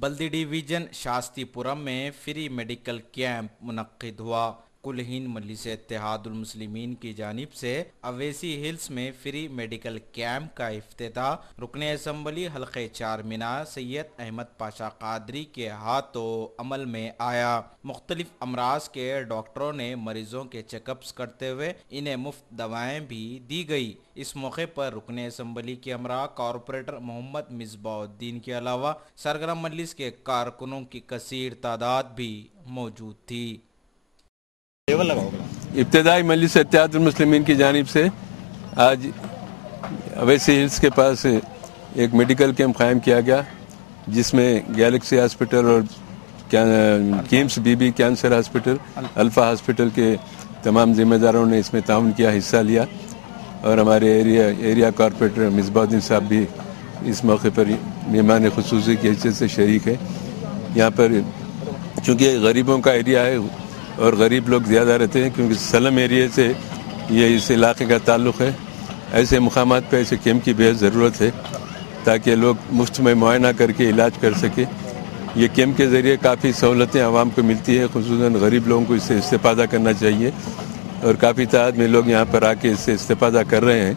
بلدی division شاستی پورم میں free medical camp منعقد ہوا۔ کل ہند مجلس اتحاد المسلمین کی جانب سے اویسی ہلز میں فری میڈیکل کیمپ کا افتتاح رکن اسمبلی حلقہ چارمینار سید احمد پاشا قادری کے ہاتھوں عمل میں آیا۔ مختلف امراض کے ڈاکٹروں نے مریضوں کے چیک اپس کرتے ہوئے انہیں مفت دوائیں بھی دی گئی۔ اس موقع پر رکن اسمبلی کے ہمراہ کارپوریٹر محمد مصباح الدین کے علاوہ سرگرم مجلس کے کارکنوں کی کثیر تعداد بھی موجود تھی۔ ابتدائی مجلس اتحاد المسلمین کی جانب سے آج اویسی ہلز کے پاس ایک میڈیکل کیمپ قائم کیا گیا، جس میں گیلیکسی ہاسپٹل اور کیمس بی بی کینسر ہاسپٹل، الفا ہاسپٹل کے تمام ذمہ داروں نے اس میں تعاون کیا، حصہ لیا، اور ہمارے ایریا کارپوریٹر مصباح الدین صاحب بھی اس موقع پر مہمان خصوصی کی حیثیت سے شریک ہے۔ یہاں پر چونکہ غریبوں کا ایریا ہے اور غریب لوگ زیادہ رہتے ہیں، کیونکہ سلم ایریے سے یہ اس علاقے کا تعلق ہے، ایسے مقامات پہ ایسے کیمپ کی بہت ضرورت ہے تاکہ لوگ مفت میں معائنہ کر کے علاج کر سکیں۔ یہ کیمپ کے ذریعے کافی سہولتیں عوام کو ملتی ہے، خصوصاً غریب لوگوں کو اس سے استفادہ کرنا چاہیے، اور کافی تعداد میں لوگ یہاں پر آ کے اس سے استفادہ کر رہے ہیں۔